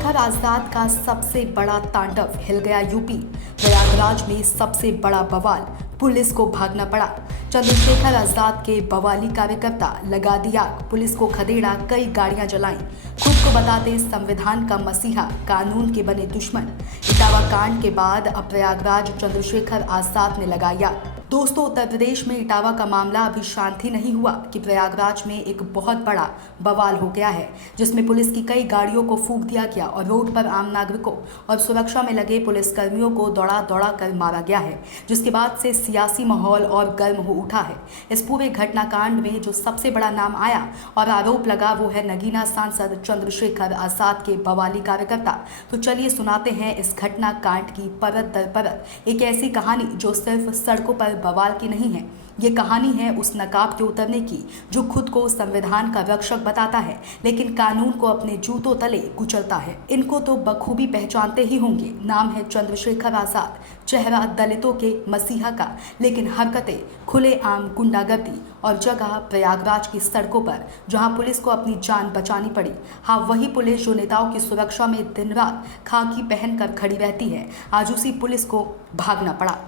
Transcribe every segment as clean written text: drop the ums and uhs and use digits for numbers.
चंद्रशेखर आजाद का सबसे बड़ा तांडव हिल गया यूपी। प्रयागराज में सबसे बड़ा बवाल, पुलिस को भागना पड़ा। चंद्रशेखर आजाद के बवाली कार्यकर्ता लगा दिया पुलिस को खदेड़ा, कई गाड़ियां जलाईं। खुद को बताते संविधान का मसीहा, कानून के बने दुश्मन। इटावा कांड के बाद अब प्रयागराज चंद्रशेखर आजाद ने लगाया। दोस्तों, उत्तर प्रदेश में इटावा का मामला अभी शांति नहीं हुआ कि प्रयागराज में एक बहुत बड़ा बवाल हो गया है, जिसमें पुलिस की कई गाड़ियों को फूंक दिया गया और रोड पर आम नागरिकों और सुरक्षा में लगे पुलिसकर्मियों को दौड़ा दौड़ा कर मारा गया है, जिसके बाद से सियासी माहौल और गर्म हो उठा है। इस पूरे घटनाकांड में जो सबसे बड़ा नाम आया और आरोप लगा वो है नगीना सांसद चंद्रशेखर आजाद के बवाली कार्यकर्ता। तो चलिए सुनाते हैं इस घटनाकांड की परत दर परत एक ऐसी कहानी जो सिर्फ सड़कों पर बवाल की नहीं है। ये कहानी है उस नकाब के उतरने की जो खुद को संविधान का रक्षक बताता है, लेकिन कानून को अपने जूतों तले कुचलता है। इनको तो बखूबी पहचानते ही होंगे। नाम है चंद्रशेखर आजाद, चेहरा दलितों के मसीहा का, लेकिन हरकतें खुलेआम गुंडागर्दी और जगह प्रयागराज की सड़कों पर, जहां पुलिस को अपनी जान बचानी पड़ी। हाँ, वही पुलिस जो नेताओं की सुरक्षा में दिन रात खाकी पहनकर खड़ी रहती है, आज उसी पुलिस को भागना पड़ा।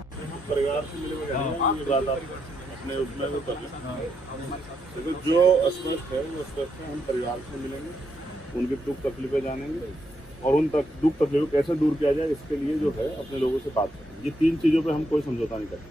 परिवार से मिले ये बात आप अपने उसमें वो कर लें। जो अस्वस्थ है वो अस्वस्थ है, हम परिवार से मिलेंगे, उनके दुख तकलीफें जानेंगे और उन तक दुख तकलीफों कैसे दूर किया जाए इसके लिए जो है अपने लोगों से बात करेंगे। ये तीन चीज़ों पे हम कोई समझौता नहीं करते,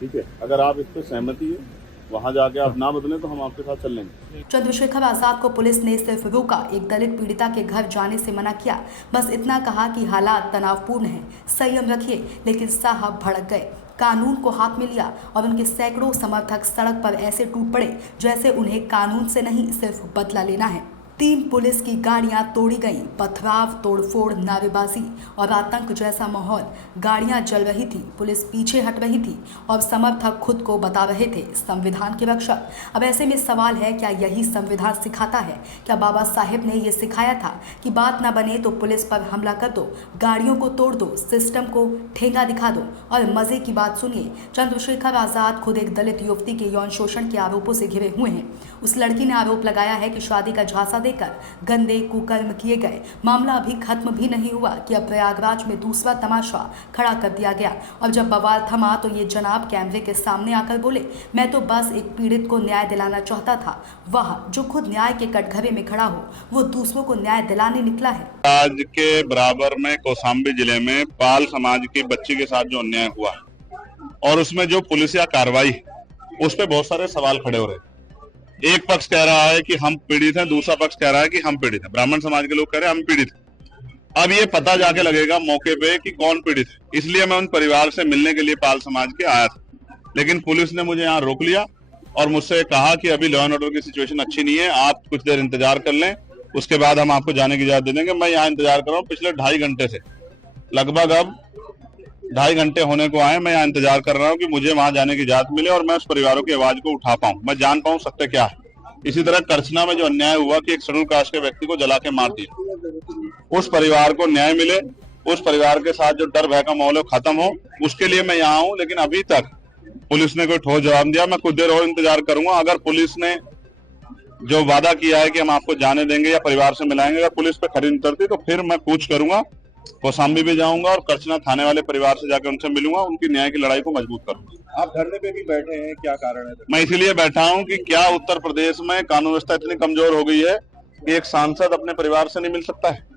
ठीक है। अगर आप इस पर सहमति है, वहाँ जाके आप ना बदलें तो हम आपके साथ चल लेंगे। चंद्रशेखर आजाद को पुलिस ने सिर्फ रोका, एक दलित पीड़िता के घर जाने से मना किया। बस इतना कहा कि हालात तनावपूर्ण हैं, संयम रखिए, लेकिन साहब भड़क गए, कानून को हाथ में लिया और उनके सैकड़ों समर्थक सड़क पर ऐसे टूट पड़े जैसे उन्हें कानून से नहीं सिर्फ बदला लेना है। 3 पुलिस की गाड़ियां तोड़ी गईं, पथराव, तोड़फोड़, नारेबाजी और आतंक जैसा माहौल। गाड़ियां जल रही थी, पुलिस पीछे हट रही थी और समर्थक खुद को बता रहे थे संविधान के रक्षक। अब ऐसे में सवाल है, क्या यही संविधान सिखाता है? क्या बाबा साहेब ने यह सिखाया था कि बात ना बने तो पुलिस पर हमला कर दो, गाड़ियों को तोड़ दो, सिस्टम को ठेंगा दिखा दो? और मजे की बात सुनिए, चंद्रशेखर आजाद खुद एक दलित युवती के यौन शोषण के आरोपों से घिरे हुए हैं। उस लड़की ने आरोप लगाया है कि शादी का झांसा देकर गंदे कुकर्म किए गए। मामला अभी खत्म भी नहीं हुआ कि अब प्रयागराज में दूसरा तमाशा खड़ा कर दिया गया और जब बवाल थमा तो ये जनाब कैमरे के सामने आकर बोले, मैं तो बस एक पीड़ित को न्याय दिलाना चाहता था। वह जो खुद न्याय के कटघरे में खड़ा हो, वो दूसरों को न्याय दिलाने निकला है। आज के बराबर में कौशाम्बी जिले में पाल समाज की बच्ची के साथ जो अन्याय हुआ और उसमें जो पुलिसिया कार्रवाई, उस पर बहुत सारे सवाल खड़े हो रहे हैं। एक पक्ष कह रहा है कि हम पीड़ित हैं, दूसरा पक्ष कह रहा है कि हम पीड़ित हैं। ब्राह्मण समाज के लोग कह रहे हैं हम पीड़ित हैं। अब ये पता जाके लगेगा मौके पे कि कौन पीड़ित है। इसलिए मैं उन परिवार से मिलने के लिए पाल समाज के आया था, लेकिन पुलिस ने मुझे यहाँ रोक लिया और मुझसे कहा कि अभी लॉ एंड ऑर्डर की सिचुएशन अच्छी नहीं है, आप कुछ देर इंतजार कर लें, उसके बाद हम आपको जाने की इजाजत दे देंगे। मैं यहाँ इंतजार कर रहा हूँ पिछले 2.5 घंटे से, लगभग अब 2.5 घंटे होने को आए। मैं यहाँ इंतजार कर रहा हूँ कि मुझे वहां जाने की इजाजत मिले और मैं उस परिवारों की आवाज को उठा पाऊं, मैं जान पाऊं सत्य क्या है। इसी तरह करछना में जो अन्याय हुआ कि एक शेड्यूल कास्ट के व्यक्ति को जला के मार दिया, उस परिवार को न्याय मिले, उस परिवार के साथ जो डर भय का माहौल है खत्म हो, उसके लिए मैं यहाँ हूँ। लेकिन अभी तक पुलिस ने कोई ठोस जवाब दिया। मैं कुछ देर और इंतजार करूंगा। अगर पुलिस ने जो वादा किया है कि हम आपको जाने देंगे या परिवार से मिलाएंगे, अगर पुलिस पे खरी उतरती तो फिर मैं कूच करूंगा, कौशाम्बी भी जाऊंगा और करछना थाने वाले परिवार से जाकर उनसे मिलूंगा, उनकी न्याय की लड़ाई को मजबूत करूंगा। आप धरने पे भी बैठे हैं, क्या कारण है? मैं इसीलिए बैठा हूं कि क्या उत्तर प्रदेश में कानून व्यवस्था इतनी कमजोर हो गई है कि एक सांसद अपने परिवार से नहीं मिल सकता है?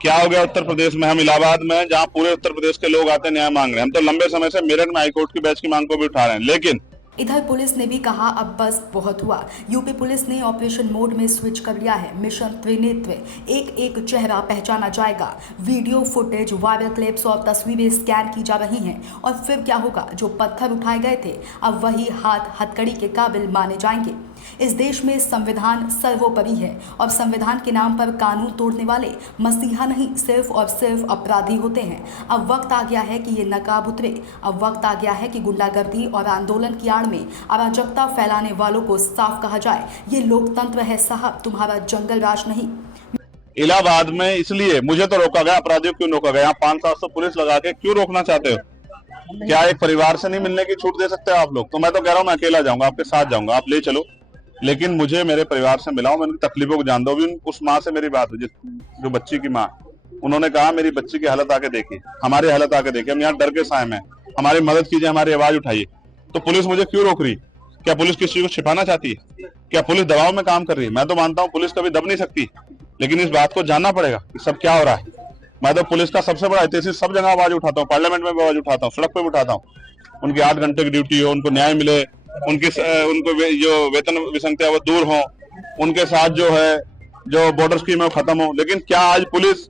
क्या हो गया उत्तर प्रदेश में? हम इलाहाबाद में, जहां पूरे उत्तर प्रदेश के लोग आते न्याय मांग रहे हैं, हम तो लंबे समय से मेरठ में हाईकोर्ट की बेंच की मांग को भी उठा रहे हैं। लेकिन इधर पुलिस ने भी कहा अब बस बहुत हुआ। यूपी पुलिस ने ऑपरेशन मोड में स्विच कर लिया है। मिशन त्रिनेत्र, एक एक चेहरा पहचाना जाएगा। वीडियो फुटेज, वायरल क्लिप्स और तस्वीरें स्कैन की जा रही हैं। और फिर क्या होगा? जो पत्थर उठाए गए थे अब वही हाथ हथकड़ी के काबिल माने जाएंगे। इस देश में संविधान सर्वोपरि है और संविधान के नाम पर कानून तोड़ने वाले मसीहा नहीं, सिर्फ और सिर्फ अपराधी होते हैं। अब वक्त आ गया है कि ये नकाब उतरे। अब वक्त आ गया है कि गुंडागर्दी और आंदोलन की आड़ में अराजकता फैलाने वालों को साफ कहा जाए, ये लोकतंत्र है साहब, तुम्हारा जंगल राज नहीं। इलाहाबाद में इसलिए मुझे तो रोका गया, अपराधियों क्यों रोका गया? यहाँ 500-700 पुलिस लगा के क्यों रोकना चाहते हो? क्या एक परिवार से नहीं मिलने की छूट दे सकते हो आप लोग? तो मैं तो कह रहा हूँ मैं अकेला जाऊंगा, आपके साथ जाऊंगा, आप ले चलो, लेकिन मुझे मेरे परिवार से मिला हूं, मैं उनकी तकलीफों को जानता हूं। भी उस माँ से मेरी बात हुई जो बच्ची की माँ, उन्होंने कहा मेरी बच्ची की हालत आके देखी, हमारी हालत आके देखी, हम यहाँ डर के साए में, हमारी मदद कीजिए, हमारी आवाज उठाइए। तो पुलिस मुझे क्यों रोक रही? क्या पुलिस किसी को छिपाना चाहती है? क्या पुलिस दबाव में काम कर रही है? मैं तो मानता हूँ पुलिस कभी दब नहीं सकती, लेकिन इस बात को जानना पड़ेगा कि सब क्या हो रहा है। मैं तो पुलिस का सबसे बड़ा हितैषी, सब जगह आवाज उठाता हूँ, पार्लियामेंट में भी आवाज उठाता हूँ, सड़क पे भी उठाता हूँ। उनकी 8 घंटे की ड्यूटी हो, उनको न्याय मिले, उनको जो वेतन विसंगतियां वो दूर हो, उनके साथ जो है जो बॉर्डर स्कीम है वो खत्म हो। लेकिन क्या आज पुलिस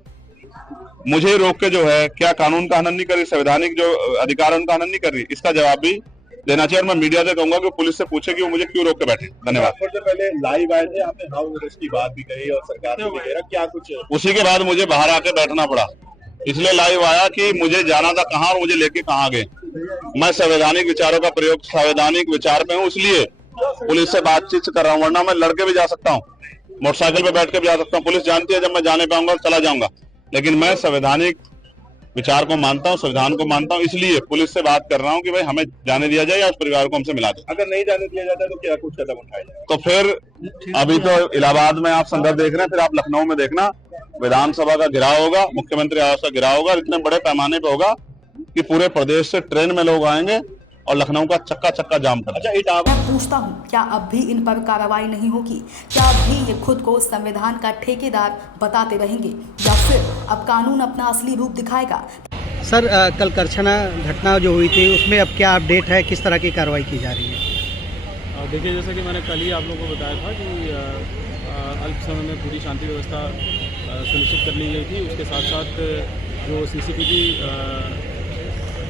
मुझे रोक के जो है क्या कानून का हनन नहीं कर रही, संवैधानिक जो अधिकार है उनका हनन नहीं कर रही? इसका जवाब भी देना चाहिए। और मैं मीडिया से कहूंगा कि पुलिस से पूछे कि वो मुझे क्यों रोक के बैठे। धन्यवाद। थोड़ी देर पहले लाइव आए थे, आपने हाउस अरेस्ट की बात भी कही और सरकार ने भी कह रहा क्या कुछ उसी के बाद मुझे बाहर आके बैठना पड़ा, इसलिए लाइव आया कि मुझे जाना था कहाँ और मुझे लेके कहाँ गए। मैं संवैधानिक विचारों का प्रयोग संवैधानिक विचार पे हूँ, इसलिए पुलिस से बातचीत कर रहा हूँ, वरना मैं लड़के भी जा सकता हूँ, मोटरसाइकिल पे बैठ के भी जा सकता हूँ। पुलिस जानती है जब मैं जाने पाऊंगा चला जाऊंगा, लेकिन मैं संवैधानिक विचार को मानता हूँ, संविधान को मानता हूँ, इसलिए पुलिस से बात कर रहा हूँ कि भाई हमें जाने दिया जाए या उस परिवार को हमसे मिला दे। अगर नहीं जाने दिया जाता तो क्या कुछ कदम उठाया जाए? तो फिर अभी तो इलाहाबाद में आप संघर्ष देख रहे हैं, फिर आप लखनऊ में देखना विधानसभा का घेराव होगा, मुख्यमंत्री आवास का घेराव होगा, इतने बड़े पैमाने पे होगा कि पूरे प्रदेश से ट्रेन में लोग आएंगे और लखनऊ का चक्का चक्का जाम कर। अच्छा, इटावा मैं पूछता हूँ, क्या अब भी इन पर कार्रवाई नहीं होगी? क्या अब भी ये खुद को संविधान का ठेकेदार बताते रहेंगे, या फिर अब कानून अपना असली रूप दिखाएगा? सर, कल करछना घटना जो हुई थी उसमें अब क्या अपडेट है, किस तरह की कार्रवाई की जा रही है? देखिए, जैसा कि मैंने कल ही आप लोगों को बताया था कि अल्प समय में पूरी शांति व्यवस्था सुनिश्चित कर ली गई थी। उसके साथ साथ जो सीसीटीवी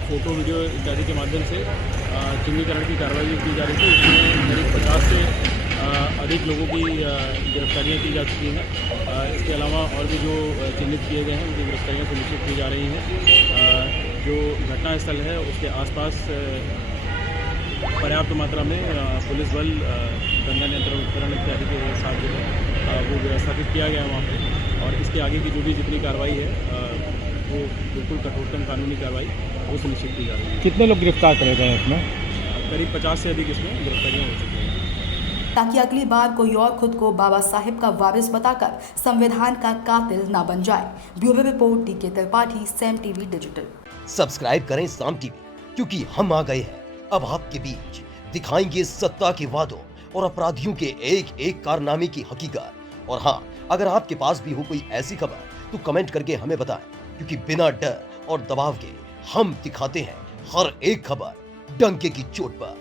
फोटो वीडियो इत्यादि के माध्यम से चिन्हीकरण की कार्रवाई भी की जा रही थी। उसमें करीब 50 से अधिक लोगों की गिरफ्तारियाँ की जा चुकी हैं। इसके अलावा और भी जो चिन्हित किए गए हैं उनकी गिरफ्तारियाँ सुनिश्चित की जा रही हैं। जो घटनास्थल है उसके आसपास पर्याप्त मात्रा में पुलिस बल, दंगा नियंत्रण उपकरण इत्यादि के साथ जो है वो व्यवस्थापित किया गया है वहाँ पे। और इसके आगे की जो भी जितनी कार्रवाई है वो बिल्कुल कठोरतम कानूनी कार्रवाई वो सुनिश्चित की जा रही है। कितने लोग गिरफ्तार करे गए इसमें? करीब 50 से अधिक इसमें गिरफ्तारियाँ हो चुकी हैं, ताकि अगली बार कोई और खुद को बाबा साहेब का वारिस बताकर संविधान का कातिल ना बन जाए। ब्यूरो रिपोर्ट, टीके Tripathi, Sam TV digital. Subscribe करें साम टीवी, क्योंकि हम आ गए हैं अब आपके बीच, दिखाएंगे सत्ता के वादों और अपराधियों के एक एक कारनामे की हकीकत। और हाँ, अगर आपके पास भी हो कोई ऐसी खबर तो कमेंट करके हमें बताएं, क्योंकि बिना डर और दबाव के हम दिखाते हैं हर एक खबर डंके की चोट पर।